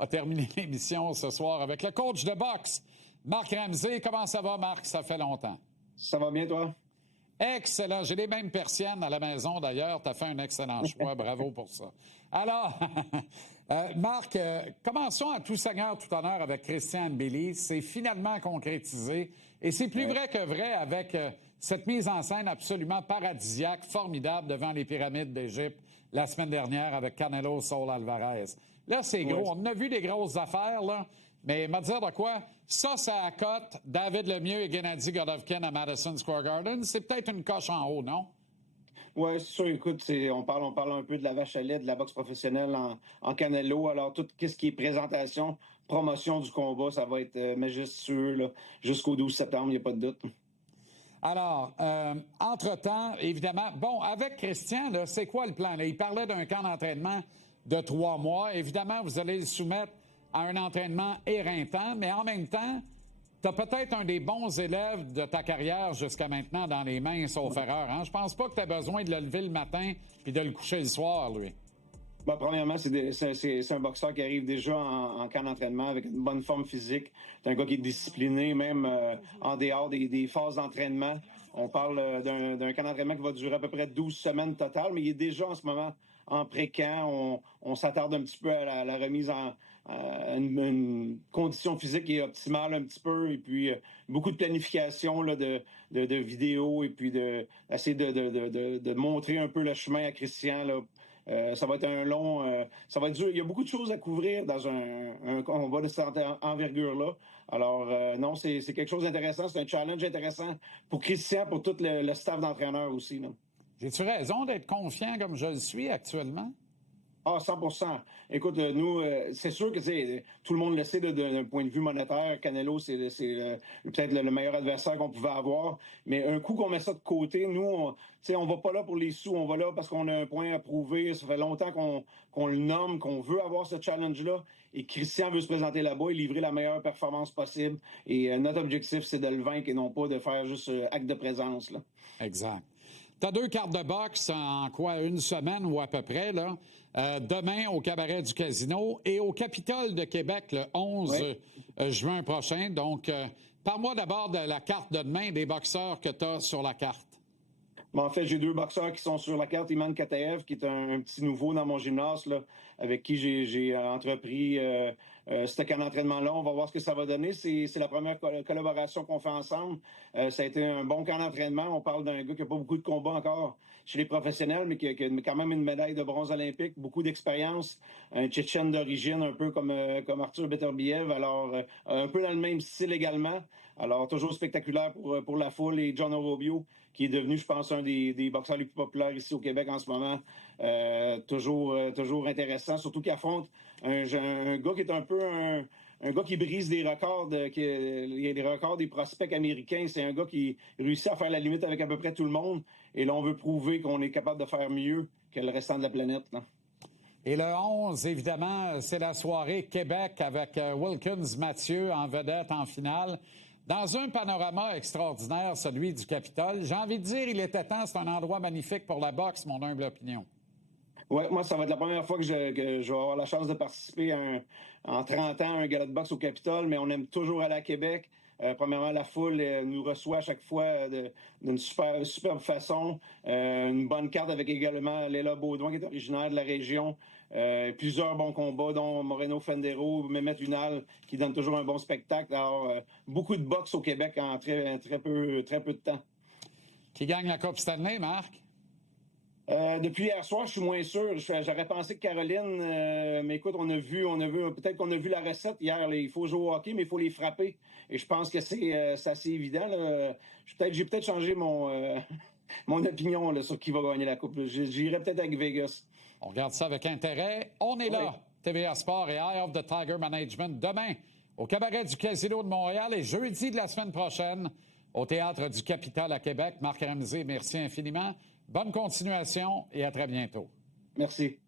On va terminer l'émission ce soir avec le coach de boxe, Marc Ramsey. Comment ça va, Marc? Ça fait longtemps. Ça va bien, toi? Excellent. J'ai les mêmes persiennes à la maison, d'ailleurs. Tu as fait un excellent choix. Bravo pour ça. Alors, Marc, commençons à tout seigneur, tout honneur avec Christian Mbili. C'est finalement concrétisé. Et c'est plus vrai que vrai avec cette mise en scène absolument paradisiaque, formidable devant les pyramides d'Égypte la semaine dernière avec Canelo Saul Alvarez. Là, c'est gros. On a vu des grosses affaires, là. Mais m'a dire de quoi? Ça accote David Lemieux et Gennady Golovkin à Madison Square Garden. C'est peut-être une coche en haut, non? Oui, c'est sûr. Écoute, on parle un peu de la vache à lait, de la boxe professionnelle en Canelo. Alors, tout ce qui est présentation, promotion du combat, ça va être majestueux là, jusqu'au 12 septembre, il n'y a pas de doute. Alors, entre-temps, évidemment, bon, avec Christian, là, c'est quoi le plan? Là? Il parlait d'un camp d'entraînement de 3 mois. Évidemment, vous allez le soumettre à un entraînement éreintant, mais en même temps, tu as peut-être un des bons élèves de ta carrière jusqu'à maintenant dans les mains, sauf erreur. Hein? Je pense pas que tu as besoin de le lever le matin puis de le coucher le soir, lui. Bon, premièrement, c'est un boxeur qui arrive déjà en camp d'entraînement avec une bonne forme physique. C'est un gars qui est discipliné, même en dehors des phases d'entraînement. On parle d'un camp d'entraînement qui va durer à peu près 12 semaines total, mais il est déjà en ce moment en pré-camp. On s'attarde un petit peu à la remise en une condition physique qui est optimale un petit peu, et puis beaucoup de planification là, de vidéos, et puis essayer de montrer un peu le chemin à Christian là. Ça va être un long... ça va être dur. Il y a beaucoup de choses à couvrir dans un combat de cette envergure-là. Alors, non, c'est quelque chose d'intéressant. C'est un challenge intéressant pour Christian, pour tout le staff d'entraîneurs aussi, là. J'ai-tu raison d'être confiant comme je le suis actuellement? Ah, 100%. Écoute, nous, c'est sûr que tout le monde le sait d'un point de vue monétaire. Canelo, c'est peut-être le meilleur adversaire qu'on pouvait avoir. Mais un coup qu'on met ça de côté, nous, on va pas là pour les sous. On va là parce qu'on a un point à prouver. Ça fait longtemps qu'on le nomme, qu'on veut avoir ce challenge-là. Et Christian veut se présenter là-bas et livrer la meilleure performance possible. Et notre objectif, c'est de le vaincre et non pas de faire juste acte de présence, là. Exact. Tu as 2 cartes de boxe en quoi? Une semaine ou à peu près, là. Demain, au Cabaret du Casino et au Capitole de Québec, le 11 juin prochain. Donc, parle-moi d'abord de la carte de demain, des boxeurs que tu as sur la carte. Bon, en fait, j'ai 2 boxeurs qui sont sur la carte. Iman Kataev, qui est un petit nouveau dans mon gymnase, là, avec qui j'ai entrepris ce camp d'entraînement-là. On va voir ce que ça va donner. C'est la première collaboration qu'on fait ensemble. Ça a été un bon camp d'entraînement. On parle d'un gars qui n'a pas beaucoup de combats encore chez les professionnels, mais qui a quand même une médaille de bronze olympique, beaucoup d'expérience. Un Tchétchène d'origine, un peu comme Arthur Beterbiev. Alors, un peu dans le même style également. Alors, toujours spectaculaire pour la foule. Et John Orobio, qui est devenu, je pense, un des boxeurs les plus populaires ici au Québec en ce moment. Toujours intéressant, surtout qu'il affronte un gars qui est un peu un gars qui brise des records, il y a des records des prospects américains. C'est un gars qui réussit à faire la limite avec à peu près tout le monde. Et là, on veut prouver qu'on est capable de faire mieux que le restant de la planète, là. Et le 11, évidemment, c'est la soirée Québec avec Wilkins Mathieu en vedette en finale. Dans un panorama extraordinaire, celui du Capitole, j'ai envie de dire, il était temps, c'est un endroit magnifique pour la boxe, mon humble opinion. Ouais, moi, ça va être la première fois que je vais avoir la chance de participer en 30 ans à un gala de boxe au Capitole, mais on aime toujours aller à Québec. Premièrement, la foule nous reçoit à chaque fois d'une superbe façon. Une bonne carte avec également Léla Baudouin, qui est originaire de la région. Plusieurs bons combats, dont Moreno Fendero, Mehmet Unal, qui donne toujours un bon spectacle. Alors, beaucoup de boxe au Québec en très peu de temps. Qui gagne la Coupe Stanley, Marc? Depuis hier soir, je suis moins sûr. J'aurais pensé que Caroline, mais écoute, peut-être qu'on a vu la recette hier. Là, il faut jouer au hockey, mais il faut les frapper. Et je pense que c'est assez évident, là. J'ai peut-être changé mon opinion là, sur qui va gagner la coupe. J'irai peut-être avec Vegas. On regarde ça avec intérêt. On est là. TVA Sport et Eye of the Tiger Management demain au Cabaret du Casino de Montréal et jeudi de la semaine prochaine au Théâtre du Capitole à Québec. Marc Ramsey, merci infiniment. Bonne continuation et à très bientôt. Merci.